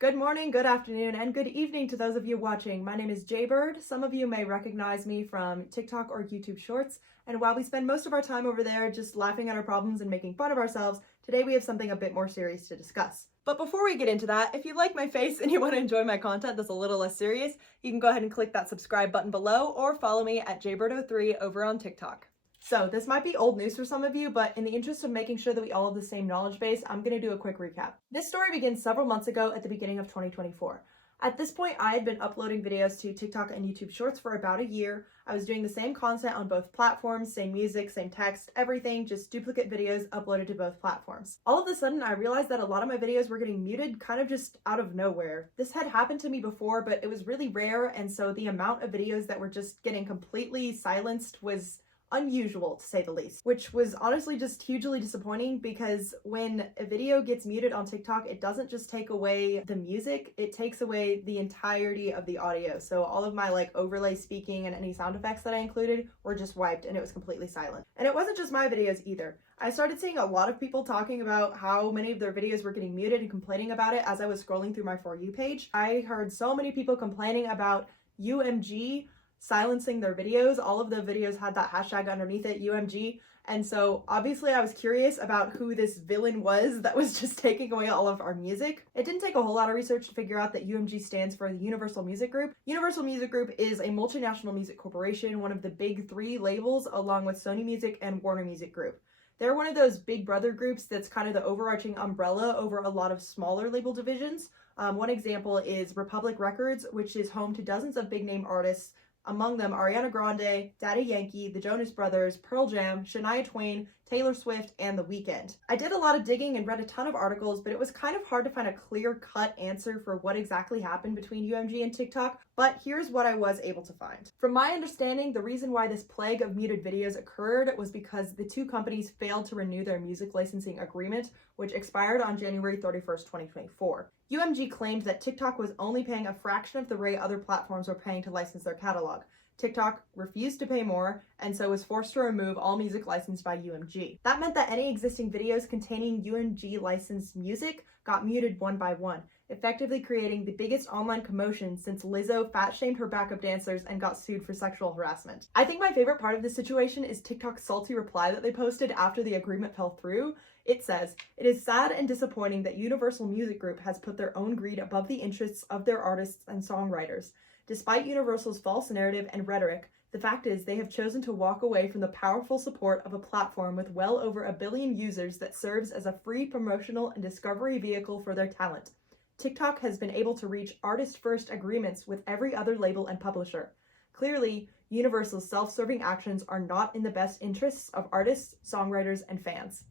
Good morning, good afternoon, and good evening to those of you watching. My name is Jaybird. Some of you may recognize me from TikTok or YouTube Shorts, and while we spend most of our time over there just laughing at our problems and making fun of ourselves, today we have something a bit more serious to discuss. But before we get into that, if you like my face and you want to enjoy my content that's a little less serious, you can go ahead and click that subscribe button below or follow me at Jaybird03 over on TikTok. So this might be old news for some of you, but in the interest of making sure that we all have the same knowledge base, I'm going to do a quick recap. This story begins several months ago at the beginning of 2024. At this point, I had been uploading videos to TikTok and YouTube Shorts for about a year. I was doing the same content on both platforms, same music, same text, everything, just duplicate videos uploaded to both platforms. All of a sudden, I realized that a lot of my videos were getting muted kind of just out of nowhere. This had happened to me before, but it was really rare, and so the amount of videos that were just getting completely silenced was unusual, to say the least, which was honestly just hugely disappointing because when a video gets muted on TikTok, it doesn't just take away the music, it takes away the entirety of the audio. So all of my overlay speaking and any sound effects that I included were just wiped and it was completely silent. And it wasn't just my videos either. I started seeing a lot of people talking about how many of their videos were getting muted and complaining about it as I was scrolling through my For You page. I heard so many people complaining about UMG silencing their videos. All of the videos had that hashtag underneath it, UMG. And so obviously I was curious about who this villain was that was just taking away all of our music. It didn't take a whole lot of research to figure out that UMG stands for the Universal Music Group. Universal Music Group is a multinational music corporation, one of the big three labels along with Sony Music and Warner Music Group. They're one of those big brother groups that's kind of the overarching umbrella over a lot of smaller label divisions. One example is Republic Records, which is home to dozens of big name artists, among them Ariana Grande, Daddy Yankee, the Jonas Brothers, Pearl Jam, Shania Twain, Taylor Swift, and The Weeknd. I did a lot of digging and read a ton of articles, but it was kind of hard to find a clear-cut answer for what exactly happened between UMG and TikTok, but here's what I was able to find. From my understanding, the reason why this plague of muted videos occurred was because the two companies failed to renew their music licensing agreement, which expired on January 31st, 2024. UMG claimed that TikTok was only paying a fraction of the rate other platforms were paying to license their catalog. TikTok refused to pay more and so was forced to remove all music licensed by UMG. That meant that any existing videos containing UMG licensed music got muted one by one, effectively creating the biggest online commotion since Lizzo fat-shamed her backup dancers and got sued for sexual harassment. I think my favorite part of this situation is TikTok's salty reply that they posted after the agreement fell through. It says, "It is sad and disappointing that Universal Music Group has put their own greed above the interests of their artists and songwriters. Despite Universal's false narrative and rhetoric, the fact is they have chosen to walk away from the powerful support of a platform with well over 1 billion users that serves as a free promotional and discovery vehicle for their talent. TikTok has been able to reach artist-first agreements with every other label and publisher. Clearly, Universal's self-serving actions are not in the best interests of artists, songwriters, and fans."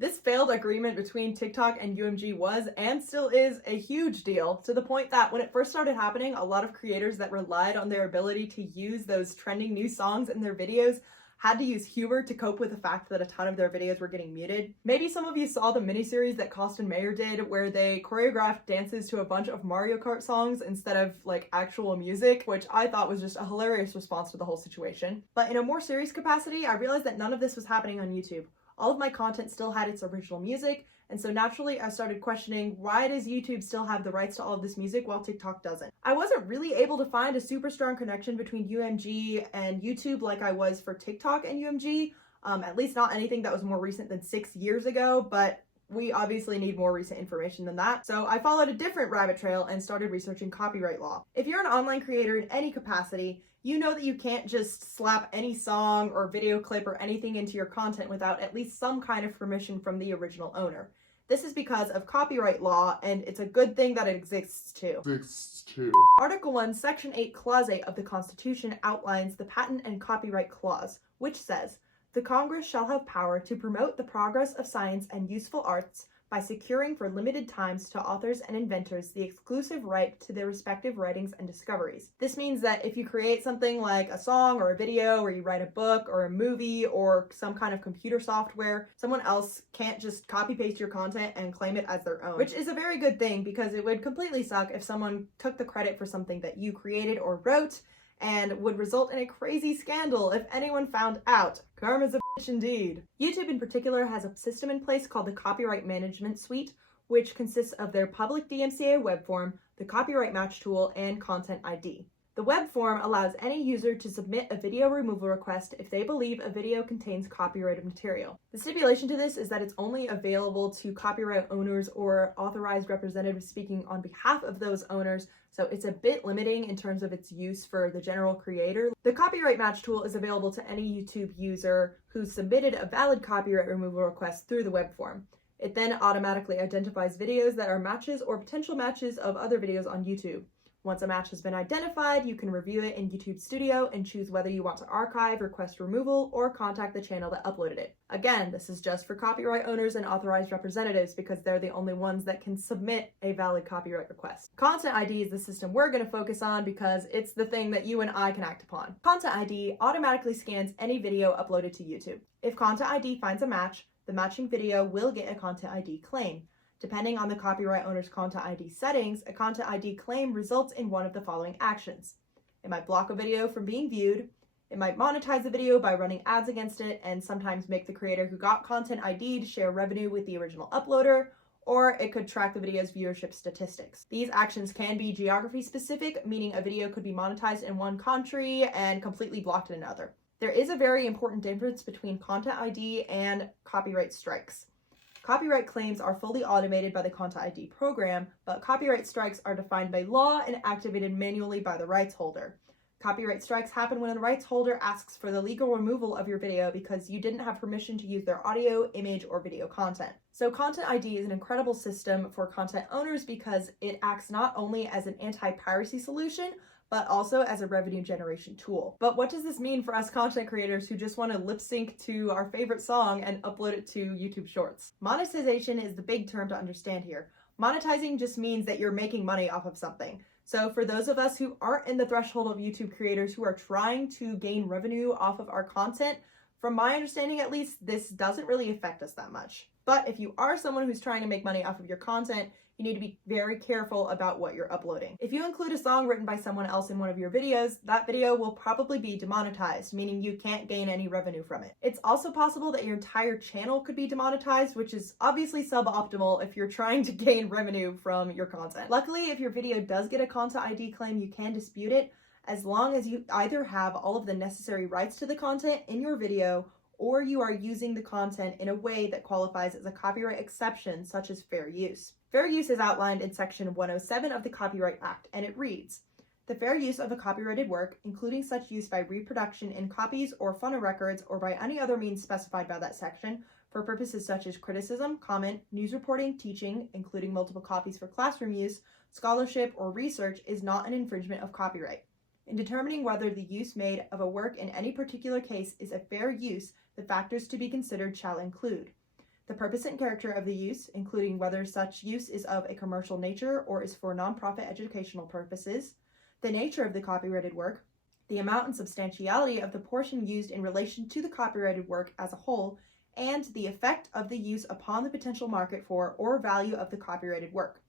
This failed agreement between TikTok and UMG was, and still is, a huge deal, to the point that when it first started happening, a lot of creators that relied on their ability to use those trending new songs in their videos had to use humor to cope with the fact that a ton of their videos were getting muted. Maybe some of you saw the miniseries that Costin Mayer did where they choreographed dances to a bunch of Mario Kart songs instead of actual music, which I thought was just a hilarious response to the whole situation. But in a more serious capacity, I realized that none of this was happening on YouTube. All of my content still had its original music, and so naturally I started questioning, why does YouTube still have the rights to all of this music while TikTok doesn't? I wasn't really able to find a super strong connection between UMG and YouTube like I was for TikTok and UMG, at least not anything that was more recent than 6 years ago, but we obviously need more recent information than that. So I followed a different rabbit trail and started researching copyright law. If you're an online creator in any capacity, you know that you can't just slap any song or video clip or anything into your content without at least some kind of permission from the original owner. This is because of copyright law, and it's a good thing that it exists too. Article 1, Section 8, Clause 8 of the Constitution outlines the Patent and Copyright Clause, which says, "The Congress shall have power to promote the progress of science and useful arts by securing for limited times to authors and inventors the exclusive right to their respective writings and discoveries." This means that if you create something like a song or a video, or you write a book or a movie or some kind of computer software, someone else can't just copy paste your content and claim it as their own, which is a very good thing because it would completely suck if someone took the credit for something that you created or wrote and would result in a crazy scandal if anyone found out. Karma's a bitch indeed. YouTube in particular has a system in place called the Copyright Management Suite, which consists of their public DMCA web form, the copyright match tool, and content ID. The web form allows any user to submit a video removal request if they believe a video contains copyrighted material. The stipulation to this is that it's only available to copyright owners or authorized representatives speaking on behalf of those owners, so it's a bit limiting in terms of its use for the general creator. The copyright match tool is available to any YouTube user who submitted a valid copyright removal request through the web form. It then automatically identifies videos that are matches or potential matches of other videos on YouTube. Once a match has been identified, you can review it in YouTube Studio and choose whether you want to archive, request removal, or contact the channel that uploaded it. Again, this is just for copyright owners and authorized representatives because they're the only ones that can submit a valid copyright request. Content ID is the system we're going to focus on because it's the thing that you and I can act upon. Content ID automatically scans any video uploaded to YouTube. If Content ID finds a match, the matching video will get a Content ID claim. Depending on the copyright owner's Content ID settings, a Content ID claim results in one of the following actions. It might block a video from being viewed, it might monetize the video by running ads against it, and sometimes make the creator who got Content ID to share revenue with the original uploader, or it could track the video's viewership statistics. These actions can be geography specific, meaning a video could be monetized in one country and completely blocked in another. There is a very important difference between Content ID and copyright strikes. Copyright claims are fully automated by the Content ID program, but copyright strikes are defined by law and activated manually by the rights holder. Copyright strikes happen when the rights holder asks for the legal removal of your video because you didn't have permission to use their audio, image, or video content. So Content ID is an incredible system for content owners because it acts not only as an anti-piracy solution, but also as a revenue generation tool. But what does this mean for us content creators who just want to lip sync to our favorite song and upload it to YouTube Shorts? Monetization is the big term to understand here. Monetizing just means that you're making money off of something. So for those of us who aren't in the threshold of YouTube creators who are trying to gain revenue off of our content, from my understanding at least, this doesn't really affect us that much. But if you are someone who's trying to make money off of your content, you need to be very careful about what you're uploading. If you include a song written by someone else in one of your videos, that video will probably be demonetized, meaning you can't gain any revenue from it. It's also possible that your entire channel could be demonetized, which is obviously suboptimal if you're trying to gain revenue from your content. Luckily, if your video does get a Content ID claim, you can dispute it as long as you either have all of the necessary rights to the content in your video or you are using the content in a way that qualifies as a copyright exception, such as fair use. Fair use is outlined in Section 107 of the Copyright Act, and it reads, "The fair use of a copyrighted work, including such use by reproduction in copies or phonorecords or by any other means specified by that section, for purposes such as criticism, comment, news reporting, teaching, including multiple copies for classroom use, scholarship, or research, is not an infringement of copyright. In determining whether the use made of a work in any particular case is a fair use, the factors to be considered shall include the purpose and character of the use, including whether such use is of a commercial nature or is for nonprofit educational purposes, the nature of the copyrighted work, the amount and substantiality of the portion used in relation to the copyrighted work as a whole, and the effect of the use upon the potential market for or value of the copyrighted work.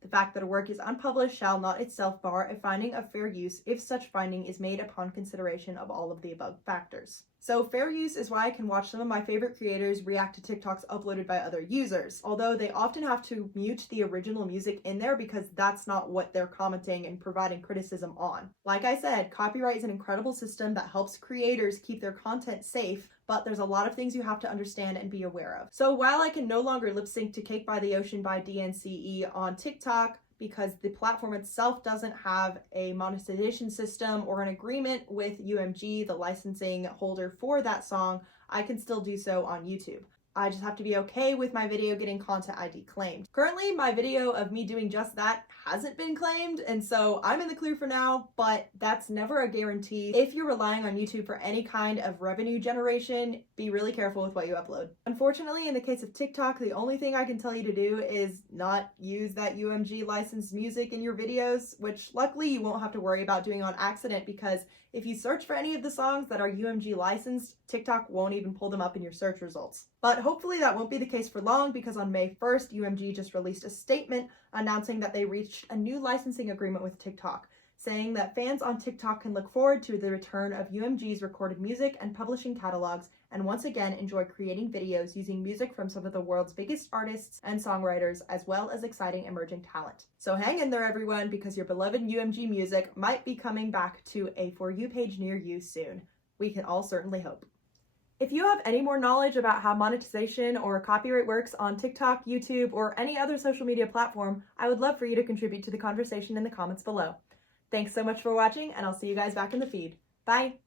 The fact that a work is unpublished shall not itself bar a finding of fair use if such finding is made upon consideration of all of the above factors." So fair use is why I can watch some of my favorite creators react to TikToks uploaded by other users, although they often have to mute the original music in there because that's not what they're commenting and providing criticism on. Like I said, copyright is an incredible system that helps creators keep their content safe, but there's a lot of things you have to understand and be aware of. So while I can no longer lip sync to Cake by the Ocean by DNCE on TikTok, because the platform itself doesn't have a monetization system or an agreement with UMG, the licensing holder for that song, I can still do so on YouTube. I just have to be okay with my video getting Content ID claimed. Currently, my video of me doing just that hasn't been claimed, and so I'm in the clear for now, but that's never a guarantee. If you're relying on YouTube for any kind of revenue generation, be really careful with what you upload. Unfortunately, in the case of TikTok, the only thing I can tell you to do is not use that UMG licensed music in your videos, which luckily you won't have to worry about doing on accident because if you search for any of the songs that are UMG licensed, TikTok won't even pull them up in your search results. But hopefully that won't be the case for long because on May 1st, UMG just released a statement announcing that they reached a new licensing agreement with TikTok. saying that fans on TikTok can look forward to the return of UMG's recorded music and publishing catalogs and once again enjoy creating videos using music from some of the world's biggest artists and songwriters, as well as exciting emerging talent. So hang in there, everyone, because your beloved UMG music might be coming back to a For You page near you soon. We can all certainly hope. If you have any more knowledge about how monetization or copyright works on TikTok, YouTube, or any other social media platform, I would love for you to contribute to the conversation in the comments below. Thanks so much for watching, and I'll see you guys back in the feed. Bye!